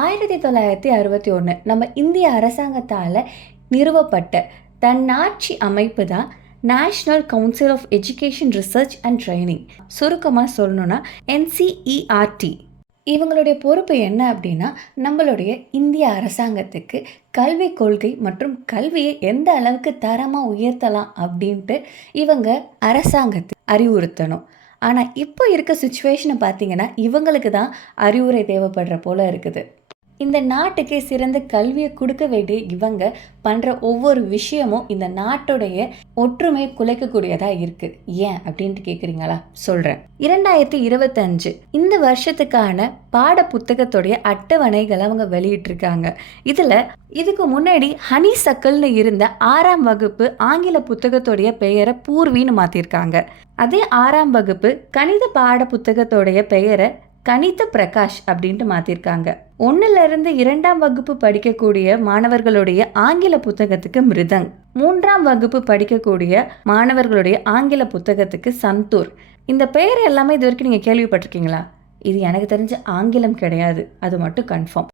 1961 நம்ம இந்திய அரசாங்கத்தால் நிறுவப்பட்ட தன்னாட்சி அமைப்பு தான் national council of education research and training. சுருக்கமாக சொல்லணும்னா NCERT. இவங்களுடைய பொறுப்பு என்ன அப்படின்னா, நம்மளுடைய இந்திய அரசாங்கத்துக்கு கல்வி கொள்கை மற்றும் கல்வியை எந்த அளவுக்கு தரமாக உயர்த்தலாம் அப்படின்ட்டு இவங்க அரசாங்கத்துக்கு அறிவுறுத்தணும். ஆனால் இப்போ இருக்க சுச்சுவேஷனை பார்த்தீங்கன்னா இவங்களுக்கு தான் அறிவுரை தேவைப்படுற போல இருக்குது. இந்த நாட்டுக்கு சிறந்த கல்வியை கொடுக்க வேண்டிய இவங்க பண்ணுற ஒவ்வொரு விஷயமும் இந்த நாட்டுடைய ஒற்றுமை குலைக்கக்கூடியதாக இருக்குது. ஏன் அப்படின்ட்டு கேட்குறீங்களா? சொல்கிறேன். 2025 இந்த வருஷத்துக்கான பாட புத்தகத்துடைய அட்டவணைகளை அவங்க வெளியிட்டிருக்காங்க. இதுக்கு முன்னாடி ஹனி சக்கல்னு இருந்த 6ஆம் வகுப்பு ஆங்கில புத்தகத்துடைய பெயரை பூர்வின்னு மாற்றிருக்காங்க. அதே 6ஆம் வகுப்பு கணித பாட புத்தகத்துடைய பெயரை கணித பிரகாஷ் அப்படின்ட்டு மாற்றிருக்காங்க. 1லிருந்து 2ஆம் வகுப்பு படிக்கக்கூடிய மாணவர்களுடைய ஆங்கில புத்தகத்துக்கு மிருதங், 3ஆம் வகுப்பு படிக்கக்கூடிய மாணவர்களுடைய ஆங்கில புத்தகத்துக்கு சந்தூர். இந்த பெயர் எல்லாமே இது வரைக்கும் நீங்கள் கேள்விப்பட்டிருக்கீங்களா? இது எனக்கு தெரிஞ்ச ஆங்கிலம் கிடையாது, அது மட்டும் கன்ஃபார்ம்.